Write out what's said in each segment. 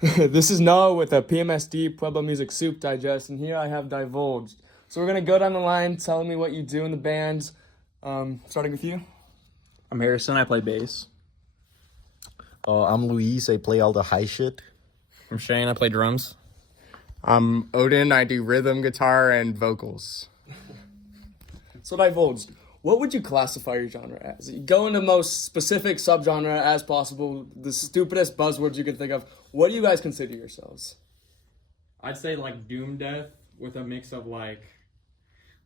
This is Noah with a PMSD Pueblo Music Soup Digest, and here I have Divoldged. So we're gonna go down the line, telling me what you do in the bands. Starting with you. I'm Harrison. I play bass. I'm Luis. I play all the high shit. I'm Shane. I play drums. I'm Odin. I do rhythm, guitar, and vocals. So Divoldged, what would you classify your genre as? Go into the most specific subgenre as possible. The stupidest buzzwords you can think of. What do you guys consider yourselves? I'd say like doom death with a mix of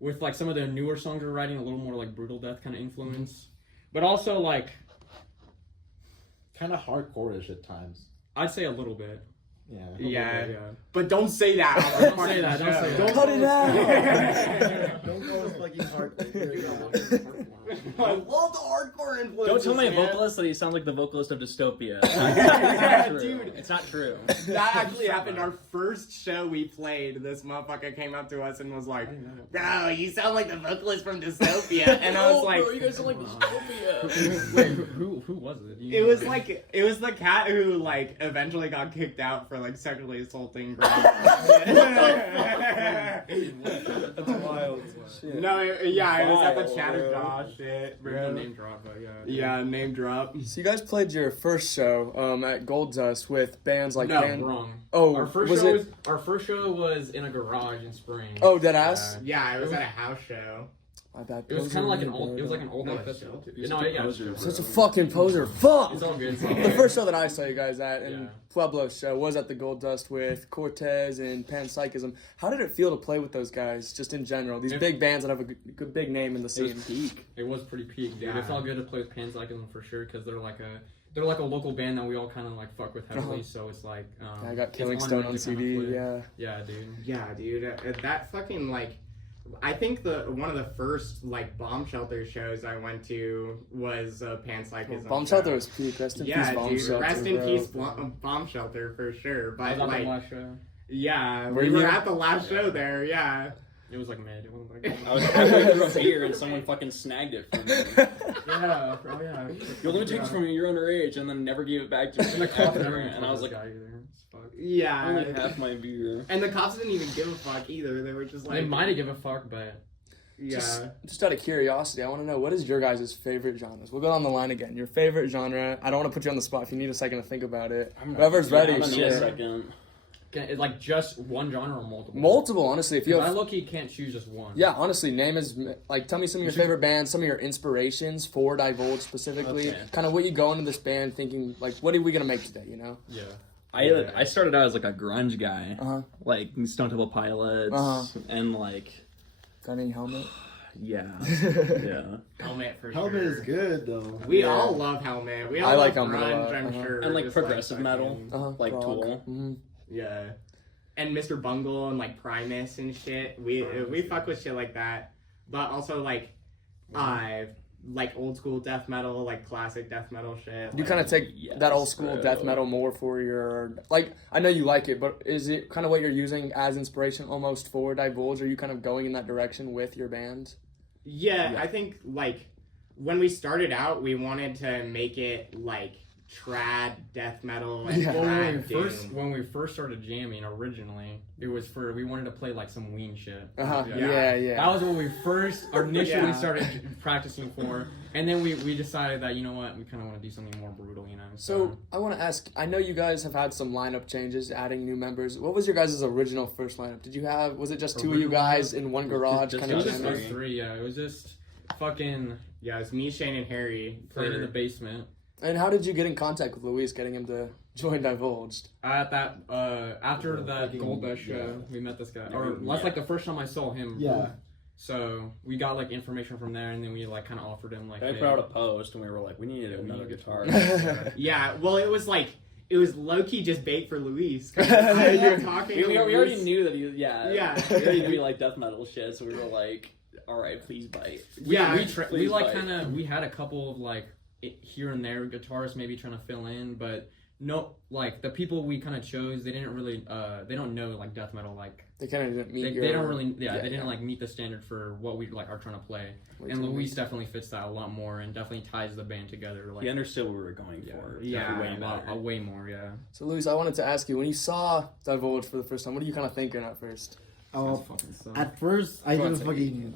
with some of the newer songs we're writing, a little more like brutal death kind of influence, but also like Kind of hardcore-ish at times. I'd say a little bit. Yeah. Yeah. But don't say that. Don't say that. Don't say that. Cut it out! Don't go as fucking hardcore. I love the hardcore influence. Don't tell my vocalist that he sounds like the vocalist of Dystopia. It's not true. Dude. It's not true. That actually happened. Our first show we played, this motherfucker came up to us and was like, "Bro, you sound like the vocalist from Dystopia." And I was like, bro, you guys sound like Dystopia. Wait, who was it? it was the cat who like eventually got kicked out for like sexually assaulting girls. That's wild. No, it was at the Chatterjaw shit, bro. Name drop, but yeah. Yeah, name drop. So you guys played your first show at Gold Dust with bands like No, wrong. Oh, Our first show was in a garage in Spring. Oh, deadass. Yeah, it was at a house show. My bad. It was Poser kind of like an me, old. bro. It was like an old No, like it's festival still- too. No, yeah, it's Such a fucking poser. Fuck. It's all good. It's all The good. first show that I saw you guys at in Yeah. Pueblo show was at the Gold Dust with Cortez and Panpsychism. How did it feel to play with those guys, just in general? These big bands that have a good big name in the It scene. was peak. It was pretty peak, dude. Yeah. It felt good to play with Panpsychism for sure because they're like a local band that we all kind of like fuck with heavily. So it's like I got it's Killing fun Stone to on kinda CD. play. Yeah. Yeah, dude. Yeah, dude, that fucking like, I think one of the first like bomb shelter shows I went to was Panpsychism. Bomb show. Shelter was peak. Rest in Yeah, peace, Bomb dude, Shelter. rest in bro. peace, Bomb Shelter for sure. I But was at the like, last show. yeah, Were we were you? at the last show there. Yeah. It was like mid. It wasn't like. I was halfway through a beer and someone fucking snagged it from me. Yeah, bro. Yeah. Yo, let me take this from you. You're underage, and then never gave it back to me. And the cops never and I was like, fuck. Yeah. only half my beer. And the cops didn't even give a fuck either. They were just like, They might have given a fuck, but yeah. Just out of curiosity, I want to know, what is your guys' favorite genres? We'll go down the line again. Your favorite genre. I don't want to put you on the spot. If you need a second to think about it. Whoever's ready, I'm gonna need a shit. second. It's like just one genre or multiple. Multiple, honestly. If you I have, low-key can't choose just one. yeah, honestly, name is like. Tell me some of your favorite bands, some of your inspirations for Divulge specifically. Okay. Kind of what you go into this band thinking, like, what are we gonna make today? You know? Yeah. I started out as like a grunge guy, Uh-huh. like Stone Temple Pilots, Uh-huh. and like Got any helmet? yeah. Helmet for Helmet sure. is good though. We Yeah. all love Helmet. We all I like love Helmet a grunge, lot, I'm uh-huh. sure. And like Just, progressive metal, fucking- like rock. Tool. Mhm. Yeah. And Mr. Bungle and like Primus and shit. We fuck with shit like that. But also like like old school death metal, like classic death metal shit. You like, kind of take Yes, that old school bro. death metal more for your, like, I know you like it, but is it kind of what you're using as inspiration almost for Divulge? Are you kind of going in that direction with your band? Yeah, I think like when we started out, we wanted to make it like trad death metal and Yeah. Well, trad doom. when we first started jamming originally, it was we wanted to play like some Ween shit. Uh-huh. Yeah. Yeah. That was what we first initially Yeah. started practicing for, and then we decided that, you know what, we kind of want to do something more brutal, you know. So I want to ask, I know you guys have had some lineup changes, adding new members. What was your guys' original first lineup? Was it just two of you guys in one garage Just kind it of was just jamming? those three. Yeah, it was just fucking Yeah, it's me, Shane, and Harry. playing in the basement. And how did you get in contact with Luis, getting him to join Divulged? At that after that Gold Dust show, we met this guy, or that's like the first time I saw him. Yeah. So we got like information from there, and then we like kind of offered him like. I hey, put out a post and we were like, we need another guitar. Yeah, well, it was low key just bait for Luis. You're Talking. we, to we Luis. already knew that he was, Yeah. we already knew he liked death metal shit, so we were like, all right, please bite. Yeah, we please like bite. kind of we had a couple of like here and there guitarists maybe trying to fill in, but no, like the people we kind of chose, they didn't really, they don't know like death metal, like They kind of didn't meet they don't really, they didn't like meet the standard for what we like are trying to play. Way And too Luis late. definitely fits that a lot more, and definitely ties the band together. Like He understood what we were going for. Yeah, way a lot, better. way more, yeah. So, Luis, I wanted to ask you, when you saw Divulge for the first time, what are you kind of thinking at first? At first, I Go on, didn't Sam. fucking.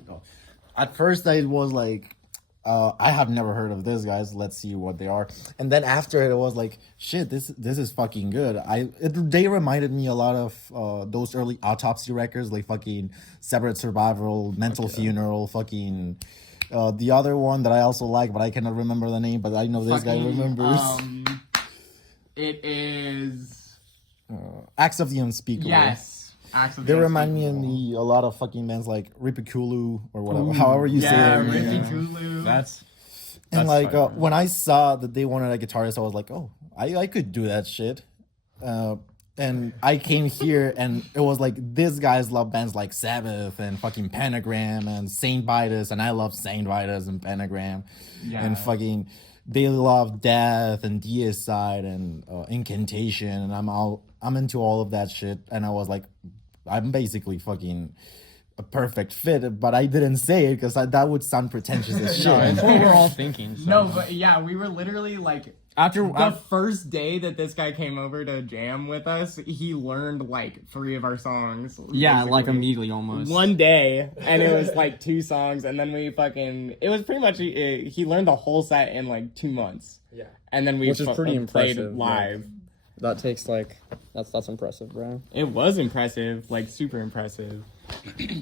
At first, I was like, I have never heard of this, guys. Let's see what they are. And then after it was like, shit, this is fucking good. They reminded me a lot of those early Autopsy records, like fucking Separate Survival, Mental Funeral, fucking. The other one that I also like, but I cannot remember the name, but I know this guy remembers. It is Acts of the Unspeakable. yes. They remind me a lot of fucking bands like Ripikulu or whatever, however you say it. Ripikulu. That's And like fire. when I saw that they wanted a guitarist, I was like, oh, I could do that shit. And I came here and it was like these guys love bands like Sabbath and fucking Pentagram and Saint Vitus, and I love Saint Vitus and Pentagram and fucking they love Death and Deicide and Incantation, and I'm into all of that shit. And I was like, I'm basically fucking a perfect fit, but I didn't say it because that would sound pretentious as shit. that's what we're all thinking. So. No, but yeah, we were literally like after the first day that this guy came over to jam with us, he learned like 3 of our songs. yeah, like basically. immediately almost. One day, and it was like 2 songs, and then we fucking. It was pretty much he learned the whole set in like 2 months. Yeah. And then we Which is pretty played impressive, live. That takes like that's impressive, bro. It was impressive, like super impressive.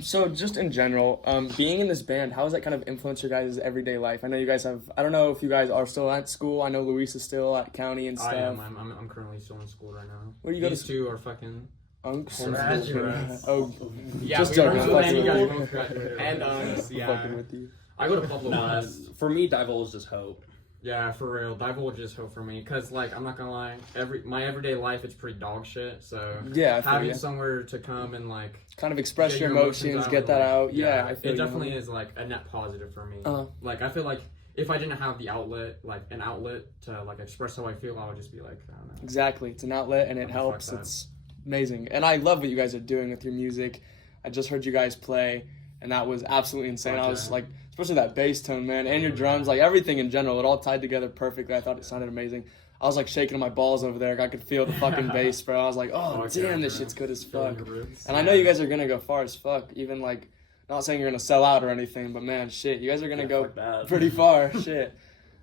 So, just in general, being in this band, how has that kind of influenced your guys' everyday life? I know you guys have, I don't know if you guys are still at school. I know Luis is still at county and stuff. I am. I'm currently still in school right now. Where do you go to These two are fucking. Unks? Graduates. Oh, Yeah, just we joking. were I'm both- fucking you with guys you. both graduated. and I'm yeah. fucking with you. I go to Pueblo Nah, West. for me, Divoldged is hope. Yeah, for real. Divulge is hope for me, cause like I'm not gonna lie, my everyday life it's pretty dog shit. So Yeah, I feel having ya. somewhere to come and like Kind of express get your emotions, get and, that like, out. Yeah, I feel it you. definitely is like a net positive for me. Uh-huh. Like I feel like if I didn't have the outlet, like an outlet to like express how I feel, I would just be like, I don't know. Exactly. It's an outlet and it Fuck helps. that. It's amazing. And I love what you guys are doing with your music. I just heard you guys play and that was absolutely insane. Fuck I was yeah. like, especially that bass tone, man, and your drums, like everything in general, it all tied together perfectly. I thought it sounded amazing. I was like shaking my balls over there. I could feel the fucking bass, bro. I was like, oh, Fuck damn, yeah, this bro. shit's good as Feeling fuck. the roots. And I know you guys are going to go far as fuck. Even like, not saying you're going to sell out or anything, but man, shit, you guys are going to go Fuck that. pretty far. Shit.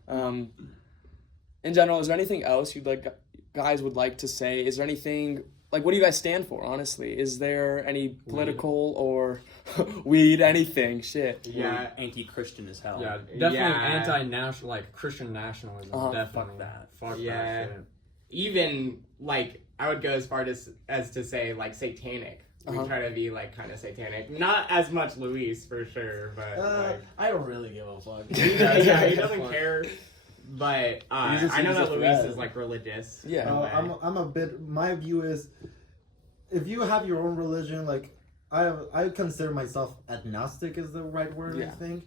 In general, is there anything else you'd like guys would like to say? Is there anything like what do you guys stand for? Honestly, is there any political or weed anything? Shit. Yeah. Anti-Christian as hell. Yeah, definitely Yeah. anti-national, like Christian nationalism. Definitely. Fuck that. Fuck Yeah. that shit. Even like I would go as far as to say like satanic. We Uh-huh. try to be like kind of satanic. Not as much Luis for sure, but like I don't really give a fuck. yeah, he doesn't care. But You just I know use that it for Luis that. is like religious. Yeah. I'm a bit. My view is, if you have your own religion, like I consider myself agnostic is the right word. Yeah. I think.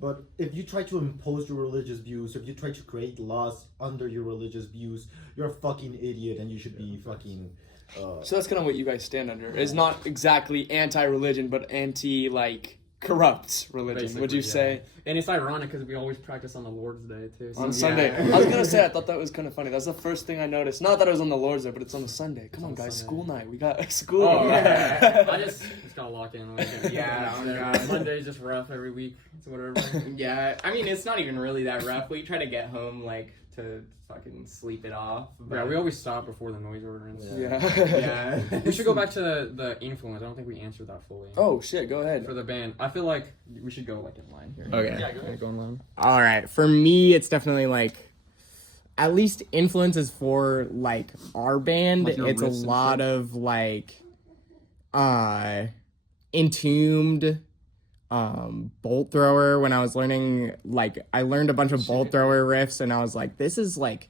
But if you try to impose your religious views, if you try to create laws under your religious views, you're a fucking idiot, and you should be fucking. So that's kind of what you guys stand under. It's not exactly anti-religion, but anti like corrupt religion. Would you Basically, say? yeah. And it's ironic because we always practice on the Lord's Day too. So On Yeah. Sunday. I was gonna say I thought that was kind of funny. That's the first thing I noticed. Not that it was on the Lord's Day, but it's on the Sunday. Come on, on guys, Sunday. school night. We got school. Oh, yeah. I just gotta lock in. Like, Yeah, oh, God. Monday's just rough every week. It's whatever. Yeah, I mean it's not even really that rough. We try to get home like to fucking sleep it off. But Yeah, we always stop before the noise ordinance. Yeah. yeah. We should go back to the influence. I don't think we answered that fully. Oh shit! Go ahead. For the band, I feel like we should go like in line here. Okay. Yeah, go ahead. Go in line. All right. For me, it's definitely like, at least influences for like our band. Like your It's a riffs and lot shit? of like, Entombed, Bolt Thrower. When I was learning, like, I learned a bunch of Bolt Thrower riffs, and I was like, this is like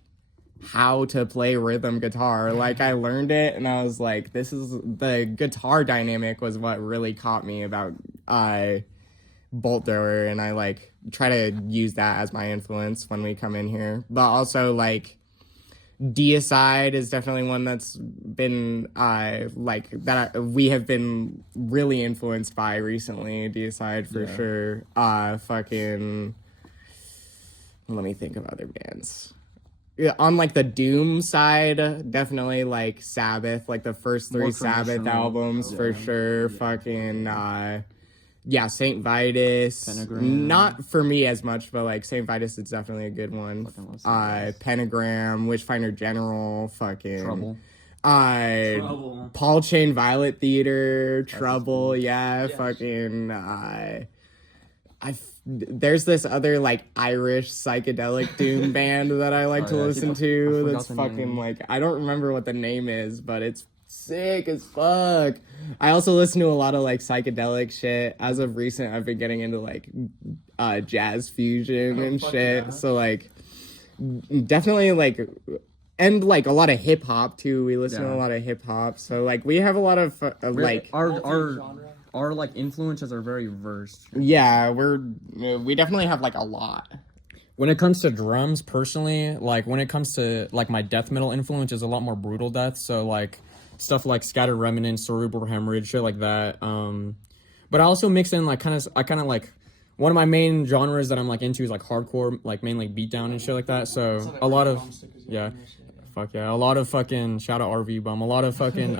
how to play rhythm guitar. Like, I learned it, and I was like, this is the guitar dynamic was what really caught me about Bolt Thrower, and I like try to use that as my influence when we come in here. But also like Deicide is definitely one that's been we have been really influenced by recently. Deicide for sure. Fucking. Let me think of other bands. Yeah, on like the Doom side, definitely like Sabbath, like the first 3 Sabbath albums for sure. Fucking Saint Vitus. Pentagram. Not for me as much, but like Saint Vitus is definitely a good one. Pentagram, Witchfinder General, fucking Trouble. Trouble. Paul Chain Violet Theater, Trouble, fucking there's this other like Irish psychedelic doom band that I like to listen to. That's fucking like, I don't remember what the name is, but it's sick as fuck. I also listen to a lot of like psychedelic shit. As of recent, I've been getting into like jazz fusion and shit. Yeah. So like definitely like, and like a lot of hip hop too. We listen to a lot of hip hop. So like we have a lot of like our like influences are very versed. Yeah, we definitely have like a lot. When it comes to drums, personally, like when it comes to like my death metal influence is a lot more brutal death. So like stuff like Scattered Remnants, Cerebral Hemorrhage, shit like that. But I also mix in like kind of like one of my main genres that I'm like into is like hardcore, like mainly beatdown and shit like that. So a lot of a lot of fucking shout out RV Bum. A lot of fucking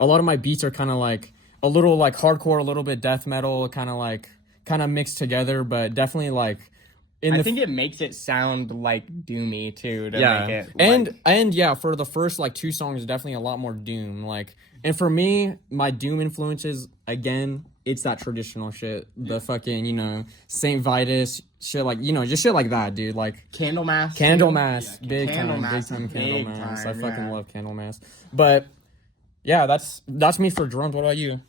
a lot of my beats are kind of like a little like hardcore, a little bit death metal, kind of mixed together, but definitely like I think it makes it sound like doomy too. Make it and for the first like 2 songs, definitely a lot more doom. Like, and for me, my doom influences again, it's that traditional shit, the fucking Saint Vitus shit, like just shit like that, dude. Like Candlemass, big time Candlemass. I fucking love Candlemass, but. Yeah, that's me for drums. What about you?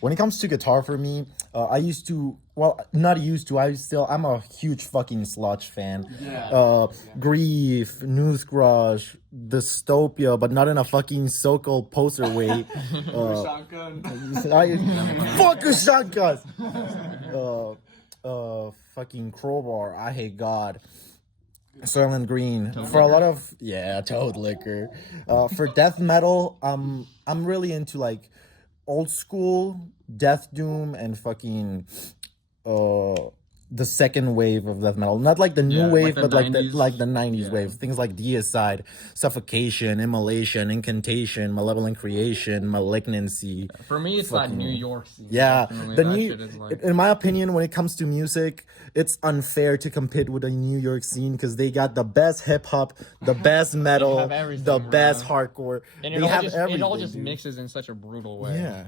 When it comes to guitar for me, I'm a huge fucking Sludge fan. Grief, Newscrush, Dystopia, but not in a fucking so-called poser way. Fuck Ushankas! Fucking Crowbar, I hate God. Soylent Green for a lot of Toad Liquor. For death metal, I'm really into like old school death doom and fucking the second wave of death metal, not like the new wave, but like the 90s wave. Things like Deicide, Suffocation, Immolation, Incantation, Malevolent Creation, Malignancy. For me, it's like New York scene. Yeah, in my opinion, when it comes to music, it's unfair to compete with the New York scene because they got the best hip hop, the best metal, the best hardcore. And everything. It all just mixes in such a brutal way. Yeah,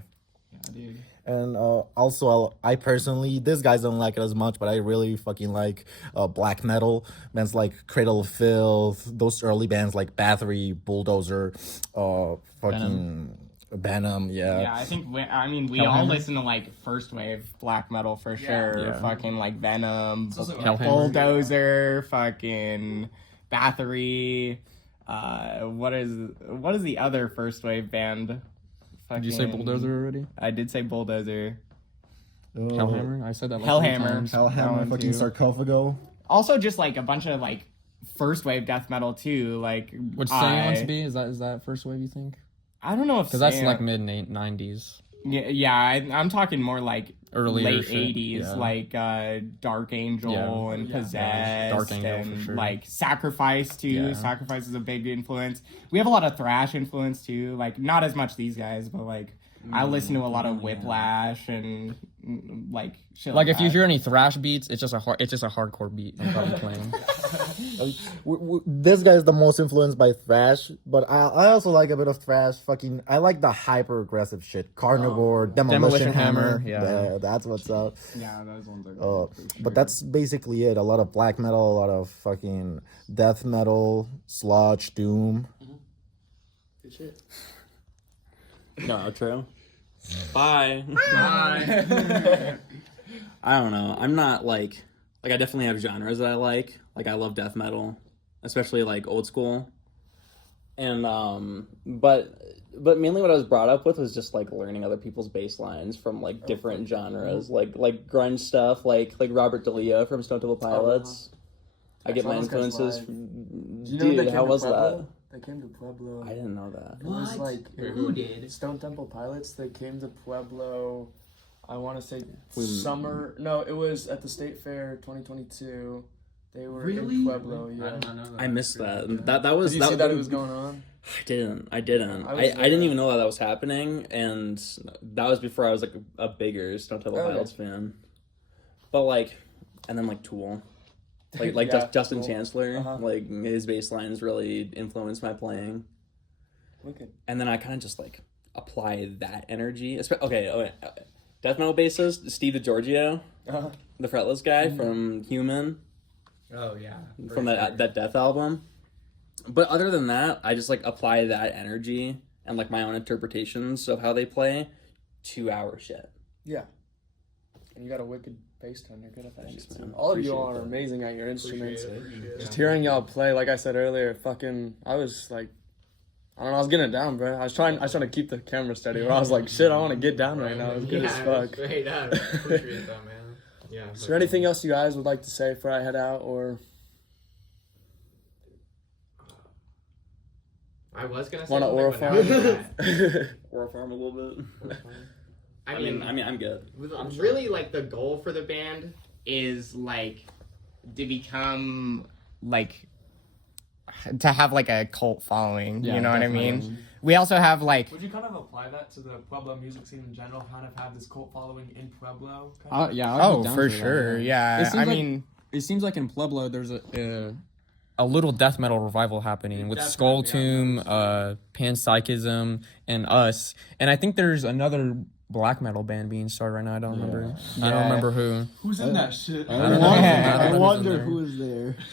dude. And also, I personally, these guys don't like it as much, but I really fucking like black metal. Bands like Cradle of Filth, those early bands like Bathory, Bulldozer, fucking Venom, Yeah, I think, we all listen to like first wave black metal for sure. Yeah. Fucking like Venom, Bulldozer, fucking Bathory. What is the other first wave band? Did you say Bulldozer already? I did say Bulldozer. Hellhammer? I said that like Hellhammer. Hellhammer, fucking Sarcophago. Also just like a bunch of like first wave death metal too. Like would Seance be? Is that first wave you think? I don't know if because that's like mid 90s. Yeah, I'm talking more like earlier late 80s, like Dark Angel and Possessed, Dark Angel and for sure. like Sacrifice too. Sacrifice is a big influence. We have a lot of thrash influence too. Like not as much these guys, but like I listen to a lot of Whiplash and like shit like if you hear any thrash beats, it's just a hardcore beat I'm probably playing. This guy is the most influenced by thrash, but I also like a bit of thrash. Fucking, I like the hyper aggressive shit. Carnivore, Demolition Hammer. Yeah, that's what's up. Yeah, those ones are good for sure. But that's basically it. A lot of black metal, a lot of fucking death metal, sludge, doom. Good shit. No outro. Bye. Bye. I don't know. I'm not like I definitely have genres that I like. Like I love death metal, especially like old school. And but mainly what I was brought up with was just like learning other people's bass lines from like different genres, like grunge stuff, like Robert DeLeo from Stone Temple Pilots. I get my Saw those guys influences. live. From, Do you know they dude, came how to was Pueblo? that? They came to Pueblo. I didn't know that. It was like Who did? Stone Temple Pilots. They came to Pueblo. I want to say We- summer. No, it was at the State Fair 2022. They were Really? in Pueblo. I Yeah. did not know that. I missed that. That was Did you see that it was going on? I didn't. I didn't. I I, was I didn't there. even know that was happening, and that was before I was like a bigger Stone Temple Oh, yeah. Pilots fan. But like, and then like Tool, like Yeah, Justin Tool. Chancellor, Uh-huh. like his bass lines really influenced my playing, Wicked. and then I kind of just like apply that energy. Okay, death metal bassist Steve DiGiorgio, Uh-huh. the fretless guy Mm-hmm. from Human, Oh yeah. from that Death album. But other than that, I just like apply that energy and like my own interpretations of how they play to our shit. Yeah. And you got a wicked bass tone. You're good at that Thanks, shit, man. too. All of you Appreciate all are that. amazing at your instruments. Appreciate Just hearing y'all play, like I said earlier, I was like, I don't know, I was getting it down, bro. I was trying to keep the camera steady. Where I was like, shit, I want to get down right now. It was good as fuck. Straight up. Appreciate that, man. Yeah. Is there anything else you guys would like to say before I head out, or I was gonna say Want to something, oral but now farm? I forgot. Or farm a little bit. I mean, I'm good. really, like, the goal for the band is, like, to become, like, to have, like, a cult following, Yeah, you know what I definitely. mean? We also have, like, would you kind of apply that to the Pueblo music scene in general? Kind of have this cult following in Pueblo? Yeah. I'd be oh, down for that, sure, yeah. It seems I like- mean, It seems like in Pueblo there's a little death metal revival happening with Definitely, Skull yeah, Tomb, Panpsychism, and us. And I think there's another black metal band being started right now. I don't remember. I don't remember who. Who's in that shit? I don't know. I I don't know wonder who's in who is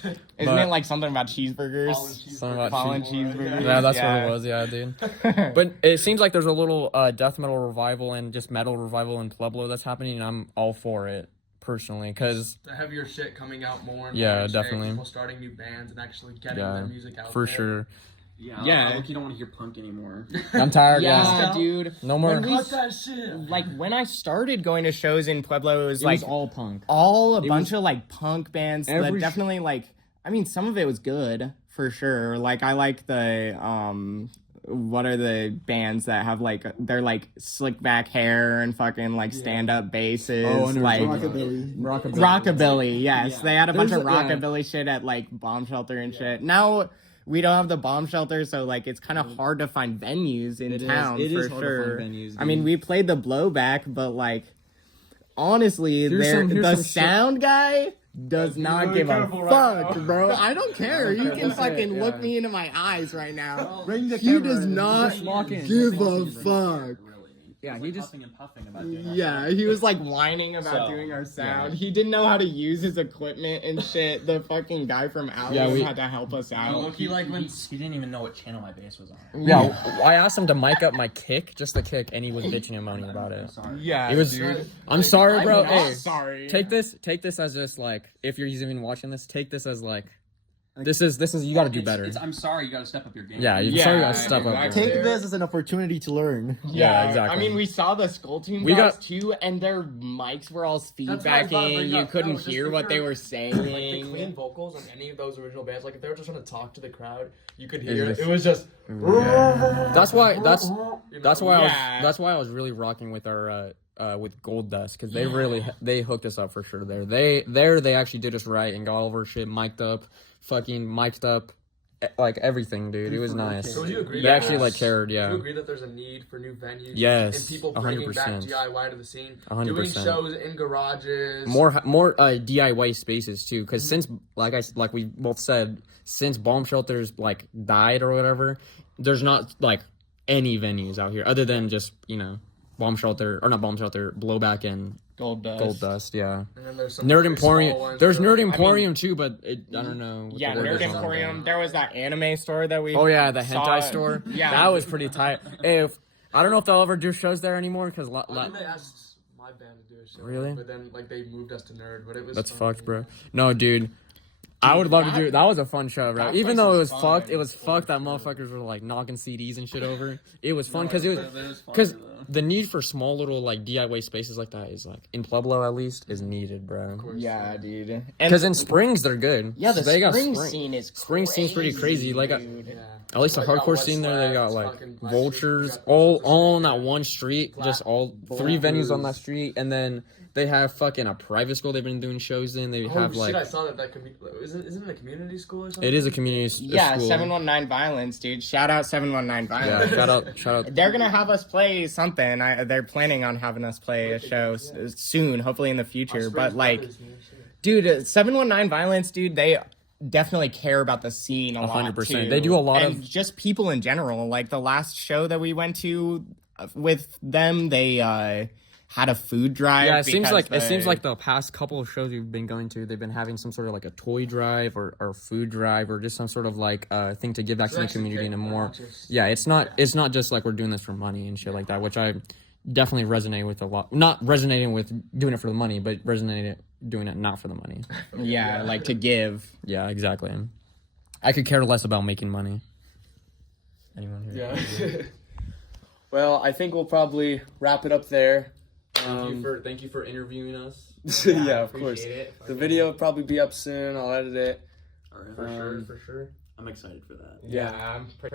there. isn't but- it, like, something about cheeseburgers? Something about Fallen cheese- cheeseburgers? Yeah, that's what it was. Yeah, dude. But it seems like there's a little death metal revival and just metal revival in Pueblo that's happening, and I'm all for it personally, because The heavier shit coming out more and Yeah, more each day, definitely. people starting new bands and actually getting yeah, their music out for there. sure. Yeah. Yeah. You don't want to hear punk anymore. I'm tired. Yeah, Yeah, dude. no more. When we- that shit. Like, when I started going to shows in Pueblo, it was, It like, was all punk. all a It bunch was- of like punk bands that Every sh- definitely like I mean some of it was good for sure. Like I like the what are the bands that have like they're like slick back hair and fucking like stand up basses Oh, and like rockabilly, yes. They had a bunch of There's a- yeah. rockabilly shit at like Bomb Shelter and shit. Now we don't have the Bomb Shelter, so like it's kind of hard to find venues in town It for is hard to sure. find venues, I mean, dude. we played the Blowback, but like honestly, Here's the some shit- sound guy does not really give a careful right fuck, now. bro. I don't care. You can That's it, fucking look yeah. me into my eyes right now. Bring the He camera does in. not Just walk in. give a fuck. Yeah, he just. Huffing and puffing about doing that. Yeah, he was like whining about So, doing our sound. He didn't know how to use his equipment and shit. The fucking guy from Allium Yeah, we- had to help us out. He didn't even know what channel my bass was on. Yeah, I asked him to mic up my kick, just the kick, and he was bitching and moaning about it. Yeah, It was. I'm sorry, bro. I'm not Hey, sorry. take this as just like, if you're even watching this, take this as like, this is you got to do better. I'm sorry, you got to step up your game. Yeah, you sorry, you got to step up. exactly. bro. Take this as an opportunity to learn. Yeah, exactly. I mean, we saw the Skull Team We guys got- too, and their mics were all That's what I was about to feedbacking. bring You up. couldn't No, just hear if what they you're- were saying. Like the clean vocals on any of those original bands, like if they were just trying to talk to the crowd, you could It's hear it. just- It was just. That's why. That's why Yeah. that's why I was really rocking with our with Gold Dust, because they hooked us up for sure. They actually did us right and got all of our shit mic'd up, like everything, dude. It was nice. So would you agree They that actually like cared, Do you yeah. agree that there's a need for new venues? Yes, And people bringing back 100%. DIY to the scene, 100%. doing shows in garages. More DIY spaces too, because since like we both said, since Bomb Shelters like died or whatever, there's not like any venues out here other than just Bomb Shelter or not Bomb Shelter, Blowback and Gold Dust. Gold Dust, yeah. And then there's some Nerd pretty small Emporium. ones There's that are- Nerd Emporium too, but I don't know. what Yeah, the word Nerd is on Emporium. that. There was that anime store that we. Oh yeah, the saw. hentai store. Yeah, that was pretty tight. Hey, I don't know if they'll ever do shows there anymore because I think they asked my band to do a show. Really? But then like they moved us to Nerd, but it was. that's fun. fucked, bro. No, dude. I would love to do. That was a fun show, bro. that Even place though it was was fun. fucked, it was fucked that motherfuckers were like knocking CDs and shit over. It was fun because the need for small little like DIY spaces like that is like in Pueblo at least is needed, bro. Yeah, dude. Because in Springs they're good. Yeah, the They got spring scene is Spring scene's pretty crazy. Like dude. at least the hardcore scene there, they got like vultures all on that one street, just all 3 venues on that street, and then they have fucking a private school they've been doing shows in. They have like I saw that isn't it a community school or something? it is a community Yeah, school. 719 Violence, dude. Shout out 719 Violence. Yeah, shout out. They're gonna have us play something. They're planning on having us play a show soon, hopefully in the future. But like, dude, 719 Violence, dude, they definitely care about the scene a lot 100%. too. They do a lot and of- just people in general. Like the last show that we went to with them, they had a food drive. Yeah, it seems because like the past couple of shows we've been going to, they've been having some sort of like a toy drive or food drive or just some sort of like thing to give back to the community in a more. Yeah, it's not just like we're doing this for money and shit like that, which I definitely resonate with a lot. Not resonating with doing it for the money, but resonating doing it not for the money. Yeah, like to give. Yeah, exactly. I could care less about making money. Anyone here? Yeah. Well, I think we'll probably wrap it up there. Thank you for interviewing us. Yeah, of course. Appreciate it. The video will probably be up soon. I'll edit it. For sure. I'm excited for that. Yeah, I'm pretty